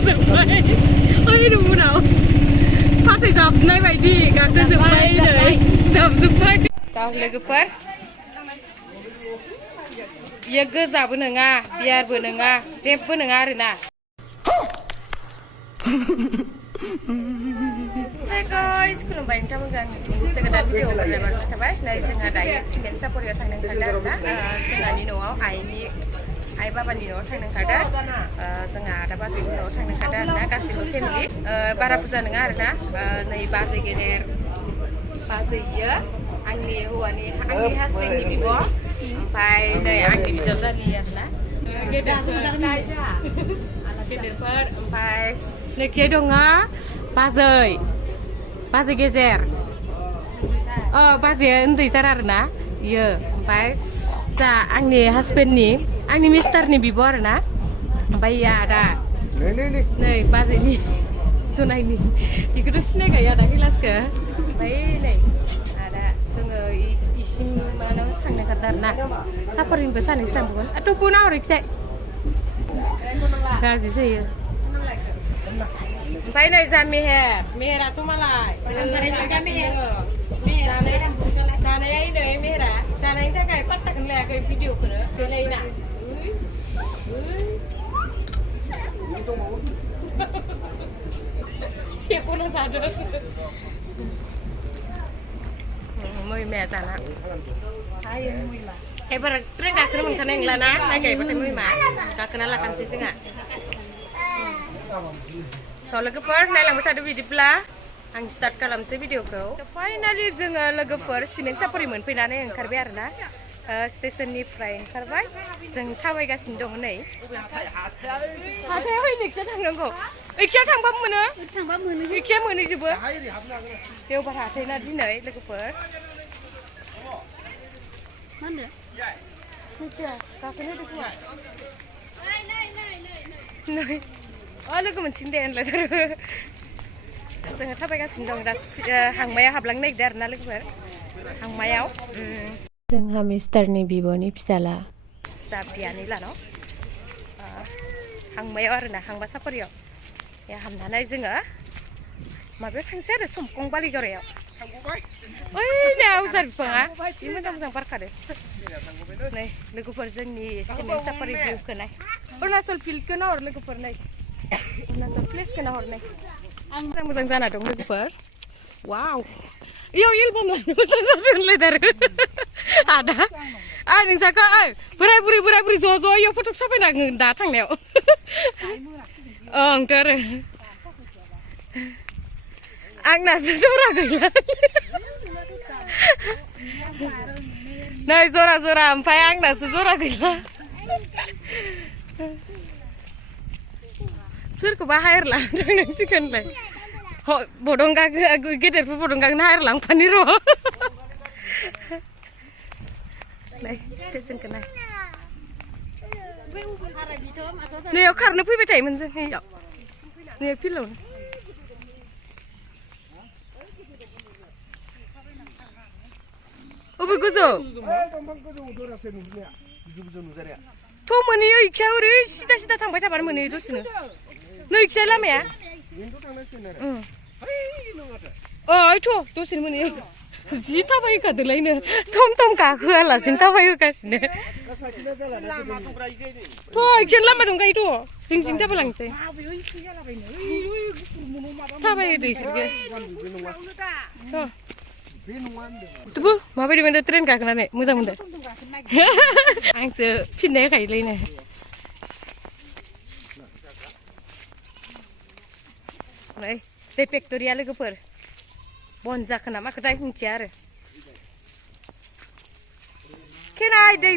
गाखोजोब्बाय ओइ उनाव फाथै जाबनाय बायदि गाखोजोब्बाय नै जाबजोब्बाय दा लोगोफोर बियो गोजाबो नङा बियारबो नङा जेबो नङा आरोना Hey guys, खुलुमबाय नोंथांमोनखौ आंनि मोनसे गोदान भिडिअ हगारनाय थाबाय नै जोंहा दायो सिमेन्ट सापरियाव थांनो ओंखारदों आरोना जोंहानि न'आव आइ बाबानि न'आव थांनो ओंखारदों जोंहा आदा बाजैनि न'आव थांनो ओंखारदों आरोना गासिबो फेमिलि बारा बुरजा नङा आरोना नै बाजै गेदेर बाजैयो आंनि हौवानि आंनि हासबेन्डनि बिब' ओमफ्राय नै आंनि बिजावजालि आरोना गेदेरफोर ओमफ्राय नेक्स्ट दङ बाजै गेजेर बाजैया उन्दैथार आरोना इयो ओमफ्राय जा आंनि हासबेन्डनि आंनि मिस्टारनि बिब' आरोना ओमफ्राय इयो आदा नै बाजैनि सुनायनि बेखौथ' सिनायखायो आदा हिलासखौ ओमफ्राय नै आदा जोङो इसिम मानो थांनो ओंखारदों आरोना साफारिनिबो सानैसो थांबावगोन टुपु नाहरखिजाय गाज्रि जायो ओमफ्राय नै जा मेहेराथ' मालाय जानाया नै मेहेरा जानायनि थाखाय पात्ताखौनो लायाखै भिडिअखौनो देलायोना सेखौनो जादों मैमाया जाना एबार ट्रेन गाखोनो मोनखानाय नंला ना माइ गायबाथाय मैमा गाखोना लाखानोसै जोंहा लोगोफोर नायलांबाय थादो बिदिब्ला आं स्टार्ट खालामसै भिडिअखौ फाइनालि जोङो लोगोफोर सिमेन्ट सापरि मोनफैनानै ओंखारबाय आरोना स्टेशननिफ्राय ओंखारबाय जों थाबायगासिनो दङ नै हाथायाव इक्सिया थांनांगौ इक्सिया थांबा मोनो इक्सिया मोनहैजोबो देवबार हाथायना दिनै लोगोफोर मा होनदों मिथिया गाखोनो होदो खोमा नै लोगो मोनसिगोन दे होनलाय जोङो थाबायगासिनो दं दा हांमाया हाबलांनो नागिरदों आरोना लोगोफोर हांमायाव जोंहा मिस्टारनि बिब'नि फिसाला जाबियानै लानो हांमायाव आरोना हांमा साफारियाव हाबनानै जोङो माबायाव थांसै आरो समखं बालिगरायाव ओइ नै आवजार बिफाङा जि मोजां मोजां बारखादों नै लोगोफोर जोंनि सिमेन्ट साफारि भिउखौ नाय अरुणाचल फिल्डखौ नाहर लोगोफोर नै अरुणाचल प्लेसखौ नाहरनाय आं मोजां जाना दं लोगोफोर वाव इयाव एलबाम लानो मोजां जादोंलायदारो आदा नोंसाखौ बोराय बुरै ज' इयाव फटक साफायनांगोन दा थांनायाव ओंथ' आरो आंनासो जरा गैला नै जरा ओमफ्राय आंनासो जरा गैला सोरखौबा हायर लांनांसिगोनलाय बदंगा गेदेरफोर बदंगानो हायर लांफानि र' नै स्टेशनखौ नाय नैयाव खारनो फैबाय थायोमोन जों नैयाव फिल्डआवनो अबे गोजौ थ' मोनहैयो इक्सिया ओरै सिदा थांबाय थाबानो मोनहैयो दसेनो नै इक्सिया लामाया थ' दसेनो मोनहैयो जि थाबायखादोलायनो थम गाखोआलासिनो थाबायहोगासिनो थ' इक्सियानो लामा दंखायोथ' जिं थाबायलांसै थाबायहोदो इसोरखौ तुबु माबायदि मोनदों ट्रेन गाखोनानै मोजां मोनदों आंसो फिननाय होखायोलायनो ओमफ्राय दै फेक्ट'रिया लोगोफोर बन्द जाखो ना माखोथाय मिथिया आरो खेनाय दै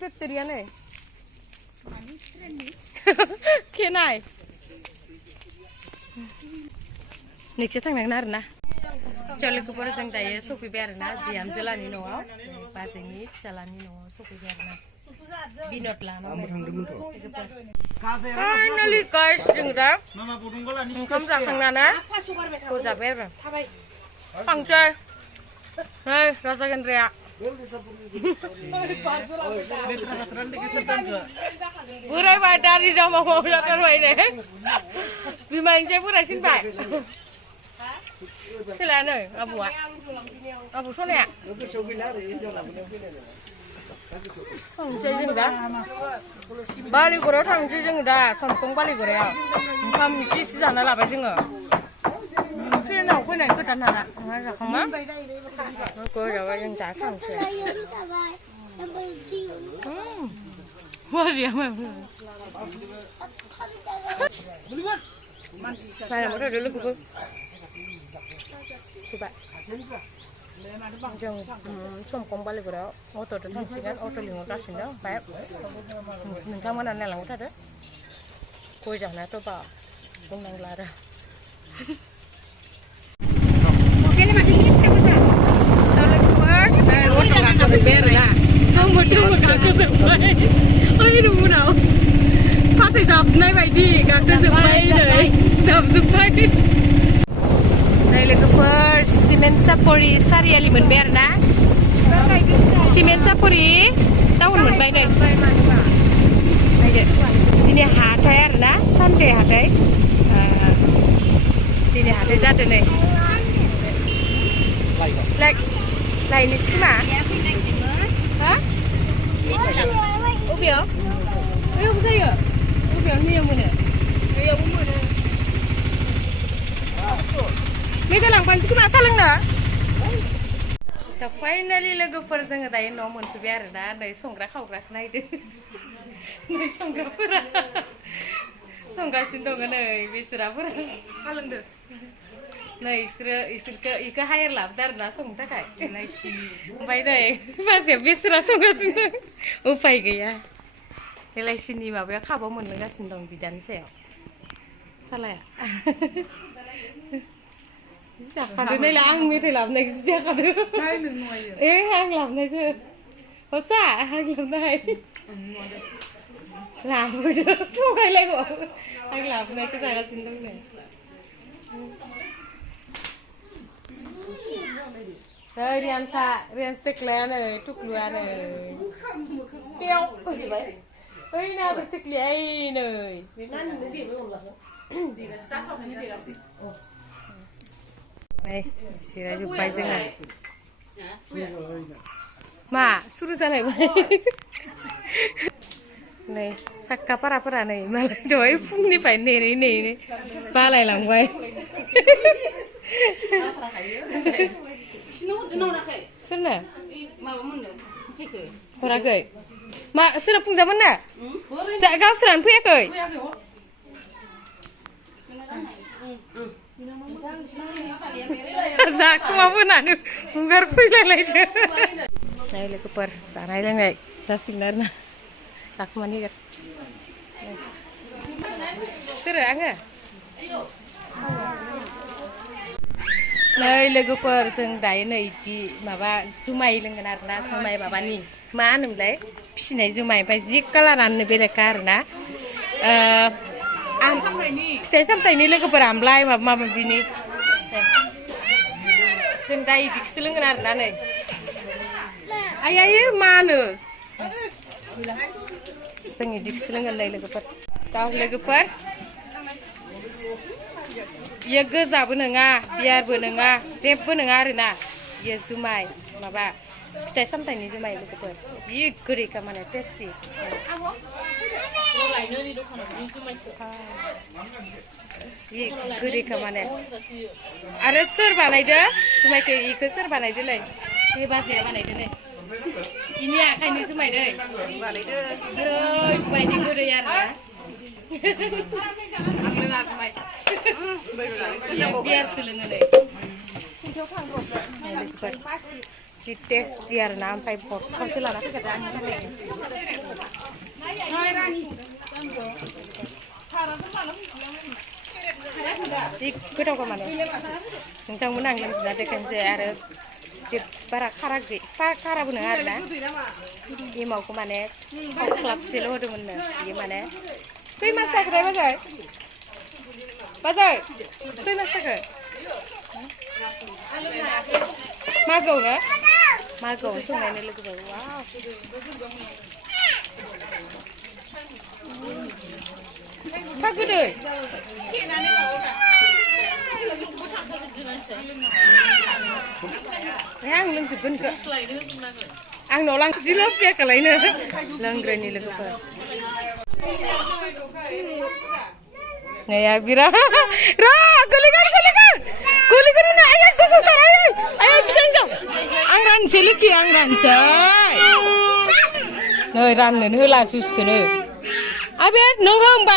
फेक्ट'रिया नै खेनाय नेक्स्ट थांनांगोन आरोना लोगोफोर जों दायो सफैबाय आरोना बिहामजोलानि न'आव बाजैनि फिसालानि न'आव सफैबाय आरोना बिनद लानानै फाइनालि गाइस जों दा ओंखाम जाखांनानै जाबाय आरो थांसै नै राजा गेन्द्राया बोराय बा दारि दामा माव जाथारबाय ने बिमायनिफ्राय बोरायसिन बाय सोलानो आबौआ आबौ सनाया थांसै जों दा बालिगुरायाव थांसै जों दा समखं बालिगुरायाव ओंखाम एसे एसे जाना लाबाय जोङो ट्रेनाव फैनानै गोदान नाना नङा जाखांबा गोजाबाय जों दा थांसै Masih apa? Mana motor dulu gue. Coba. Jeng, somkong balik gue. Motor tu tangsingan, motor lima ratus dah. Baik. Minta mana nelang udah ada. Kau jangan tu pak. Kau nanglara. Oke ni mati ni kita bisa. Tahu lagi buat. Motor kakak seber lah. Kamu motor kakak seber. Ôi đúng đâu phát thì dọc này vậy đi các cái dọc bay rồi dọc bay đây là cái first cement sapori sariali mình bè na cement sapori tahun mình bay này ini hatai na Sunday hatai ini hatai jatuh nih like ini sih mah hah Ubi ya? Ayo apa saya? Ubi ya, ni yang mana? Ayo apa mana? Ni dah lang panci kena salang dah. Kita finally lagu perjalanan dah ini nomor tu biar dah, dah songkrak kau krak naik deh. Dah songkrak pura, songkrak sindong kan? Bisra pura, salang deh. Nah istri ke hire lah, dar dah song tak kai. Nah si, baik deh, masih bisra songkrak sindong. Upai gaya. Nilai sini mah ya kau bawa menengah sindong bidan saya. Salah ya. Kado nilai angni tu lam nek sih kado. Ang lam nek sih. Hoca ang lam nek. Lam tu tu kai lagi kok. Ang lam nek tu saya sindong nek. Rian steklen tukluan kêu ơi nào bertekli ai nơi này sih jumpa jangan ma suruh sana này sakka para này mà đói phun đi phải này ba lại làm quay Sana? Para gay. Mak sudah pun zaman na? Saya kau seran punya gay. Zaku apa nak? Mungkin punya lagi. Naik lagi per, sana lagi naik. Saya sinar na. Tak mani kat. Sudah angah. Này logoफोर जों दायो नै इदि माबा जुमाय लोंगोन आरोना जुमाय माबानि मा होनोमोनलाय फिसिनाय जुमाय ओमफ्राय जि कालारानो बेलेखा आरोना फिथाइ सामथाइनि लोगोफोर आमलाय माबा माबिनि जों दा इदिखौसो लोंगोन आरोना नै आयै मा होनो जों इदिखौसो लोंगोन नै लोगोफोर दा लोगोफोर Iya goza benenga, biar benenga, jepo benenga arena. Iya zumai, maba. Kita sampai ni zumai betul betul. Iya gurih kamane tasty. Iya gurih kamane. Ada ser banai dah, zumai ke ikut ser banai deh leh. Ini bahasa banai deh leh. Ini akan ini zumai deh. Banai deh. Zumai ni gurih ya na. Biar selengan deh. Di tes biar nampai pot. Kau celana tu kata angin kan? Ikut aku mana? Tentang menang yang sudah dekat saya di barak karak di, karak pun ada. Ini mau ke mana? Kau kelab selo tu mana? Ini mana? Kau masak apa sih? Pasal, kau masak apa? Magau na? Magau, sungai ni lagi baru. Wow. गोदै आं लोंजोबगोन आंनाव लांजिल' पियाखालायनो लोंग्रानि लोगोफोर नैया बिराद र' गोलैगोन होनो आयै गोजौथार आयै फिसा हिनजाव आं राननोसै लोखि आं राननोसै नै राननोनो होला जुइसखौनो आबे नों होमबा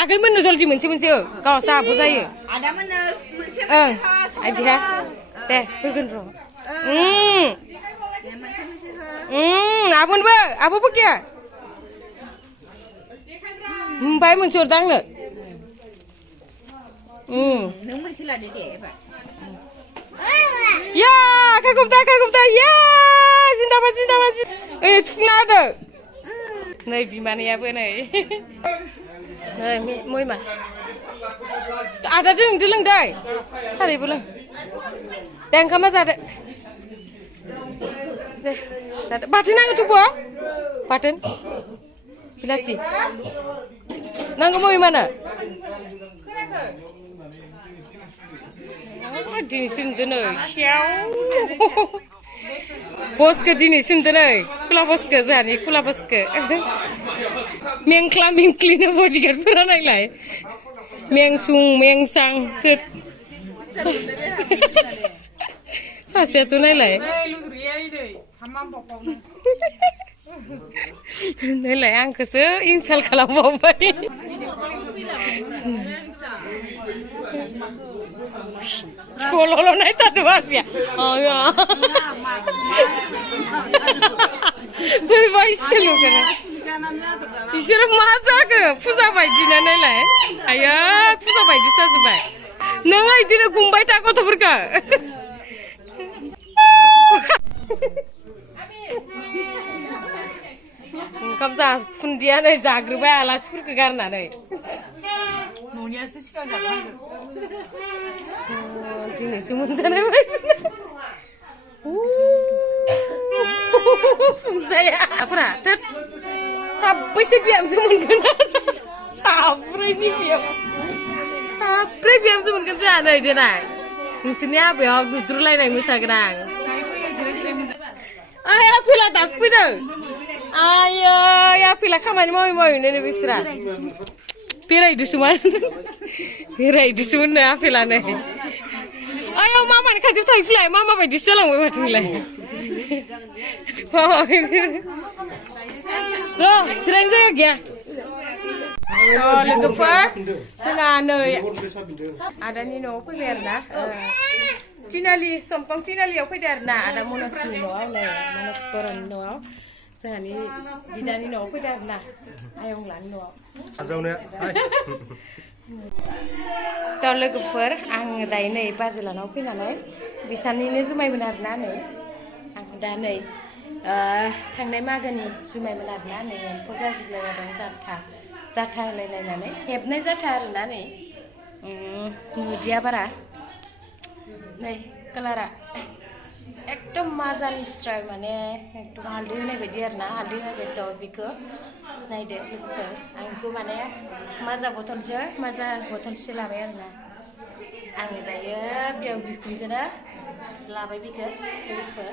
आगैमोननो जल्दि मोनसे हो गावहासो आहाबो जायो ओं आइदिहा दे होगोन र' आबोबो गैया ओमफ्राय मोनसे हरदो आंनो नों मोनसे लादो दे एबार या खायखबदा या जिन्दाबाद ओइ थुखना होदो नै बिमानैयाबो नै मयमा आदा दोंदो लोंदै सारैबो लों दे ओंखामा जादो दे जादो बाथोन नांगौ थुबो बाथोन बिलाथि नांगौ मयमानो दिनैसो नुदो नै बसखौ दिनैसो नुदो नै खुला बसखौ जोंहानि खुला बसखौ मेंख्ला मेंख्लिनो बडिगार्डफोरा नायलाय मेंसुं मेंसां सासेयाथ' नायलाय नायलाय आंखौसो इनसाल खालामबावबाय खल'ल' नायथारदों मानसिया बोरैबा स्टाइल नुगोन बिसोरो मा जाखो फुजा बायदिना नायलाय आया फुजा बायदि जाजोब्बाय नों बिदिनो गुमबाय था गथ'फोरखौ ओंखाम जाफुन्दिया नै जाग्रोबाय आलासिफोरखौ गारनानै न'नियासो सिगां जागोन दिनैसो मोनजानाय जाया साब्रैसो बिहामजो मोनगोन साब्रै बिहामजो मोनगोन जोंहा नै देनां नोंसोरनि हाबायाव दुद्रुलायनाय मोसागोन आं ओइ आफेला दासो फैदों आयै आफेला खामानि मावैनो बिसोरा बेरायदोसोमोन नो आफेलानो आयौ मामानि खाथियाव थाहैफिलाय मामा बायदिसो जालांबाय माथो नोंलाय र' जिरायनो जायगा गैया लोगोफोर जोंहा नै आदानि न'आव फैबाय आरोना तिनालि समपं तिनालियाव फैदो आरोना आदा मनजनि न'आव नै मनज बर'नि न'आव जोंहानि बिदानि न'आव फैदो आरोना आयंलानि न'आव थ' लोगोफोर आङो दायो नै बाजैलानाव फैनानै बिसानिनो जुमायमोन आरोना नै आं दा नै थांनाय मागोनि जुमायमोन आरोना नै एम्फौ जाजोबलायदों जाथा होलायलायनानै हेबनाय जाथा आरोना नै नुदिया बारा नै कालारा एकदम माजानि स्राय माने एकदम हालदै होनाय बायदि आरोना हालदै होनाय बायदि बेखौ नायदो लोगोफोर आं बेखौ माने माजा बथलसे लाबाय आरोना आङो दायो बेयाव बिखुनजोनो लाबाय बेखौ लोगोफोर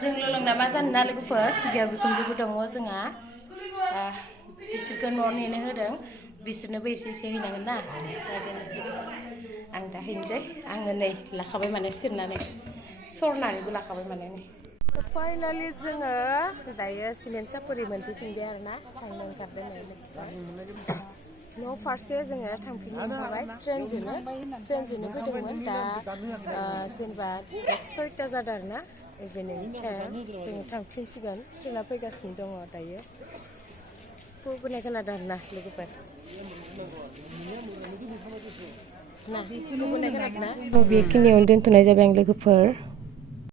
जोंल' लोंना मा जानो ना लोगोफोर बेयाव बिखुनजोबो दङ जोंहा बिसोरखौ न' नेनो होदों बिसोरनोबो एसे हैनांगोन ना आं दा हैनोसै आङो नै लाखाबाय माने सिरनानै सरनानैबो लाखाबाय माने नै फाइनालि जोङो दायो सिमेन्ट सापरि मोनफैफिनबाय आरोना थांनो ओंखारदों न' फारसे जोङो थांफिननो ओंखारबाय ट्रेनजोंनो फैदोंमोन दा जेनेबा 6टा जादों आरोना इभिनिंखाय जोङो थांफिनसिगोन ट्रेना फैगासिनो दङ दायो बुंनाय खोनादों आरोना लोगोफोर बेखिनियावनो दोनथ'नाय जाबाय आं लोगोफोर